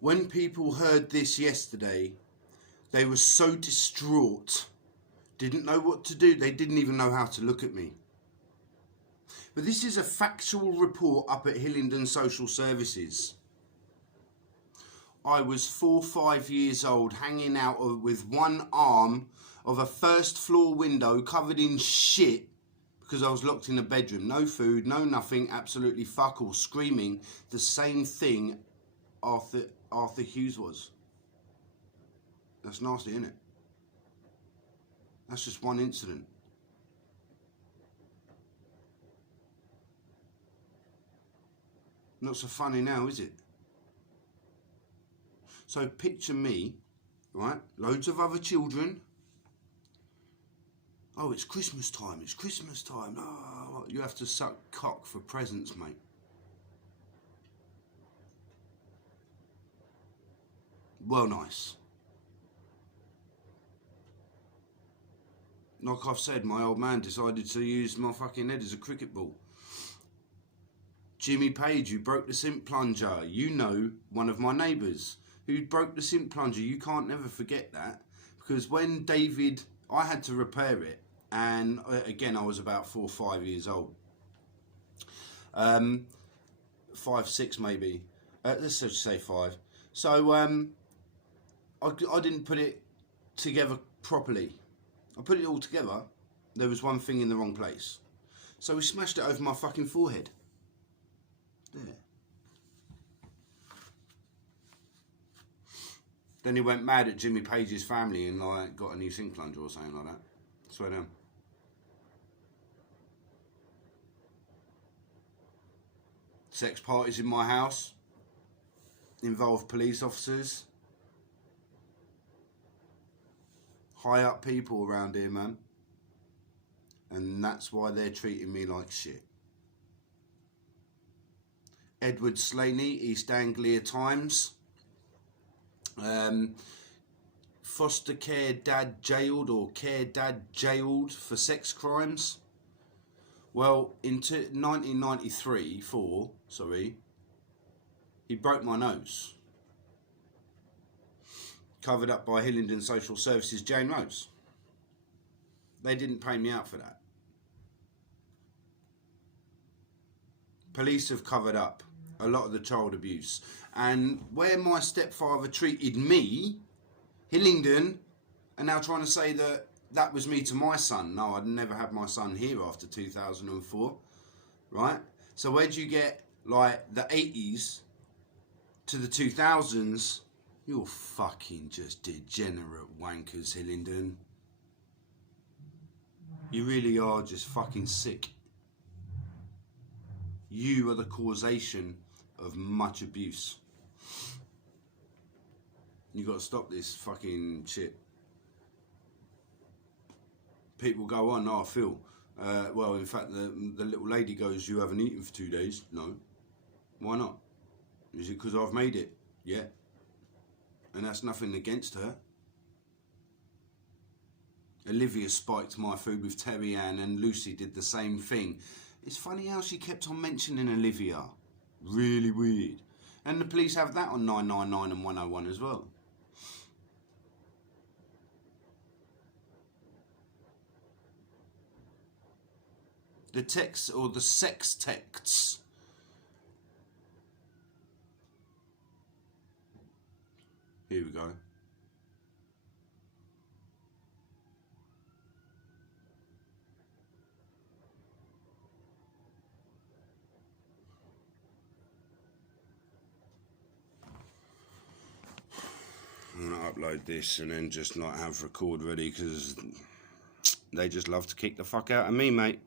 When people heard this yesterday, they were so distraught, didn't know what to do. They didn't even know how to look at me. But this is a factual report up at Hillingdon Social Services. I was 4 or 5 years old, hanging out with one arm of a first floor window covered in shit because I was locked in a bedroom. No food, no nothing, absolutely fuck all, screaming the same thing Arthur Hughes was. That's nasty, isn't it? That's just one incident. Not so funny now, is it? So picture me, right? Loads of other children. Oh, it's Christmas time, it's Christmas time. Oh, you have to suck cock for presents, mate. Well, nice. Like I've said, my old man decided to use my fucking head as a cricket ball. Jimmy Page, who broke the sink plunger. You know, one of my neighbours who broke the sink plunger. You can't never forget that, because when David, I had to repair it, and again I was about 4 or 5 years old, 5, 6 maybe, let's just say 5. So I didn't put it together properly. I put it all together, there was one thing in the wrong place, so we smashed it over my fucking forehead. There. Then he went mad at Jimmy Page's family and like got a new sink plunger or something like that. Swear down. Sex parties in my house involve police officers. High up people around here, man. And that's why they're treating me like shit. Edward Slaney, East Anglia Times. Foster care dad jailed, or care dad jailed for sex crimes. Well, in 1993, he broke my nose. Covered up by Hillingdon Social Services Jane Rose. They didn't pay me out for that. Police have covered up a lot of the child abuse. And where my stepfather treated me, Hillingdon are now trying to say that that was me to my son. No, I'd never had my son here after 2004, right? So where do you get like the 80s to the 2000s? You're fucking just degenerate wankers, Hillingdon. You really are just fucking sick. You are the causation of much abuse. You got to stop this fucking shit. People go on, oh, Phil. Well, in fact, the little lady goes, you haven't eaten for 2 days. No. Why not? Is it because I've made it? Yeah. And that's nothing against her. Olivia spiked my food with Terry Ann, and Lucy did the same thing. It's funny how she kept on mentioning Olivia. Really weird. And the police have that on 999 and 101 as well. The texts, or the sex texts. Here we go. I'm going to upload this and then just not have record ready, because they just love to kick the fuck out of me, mate.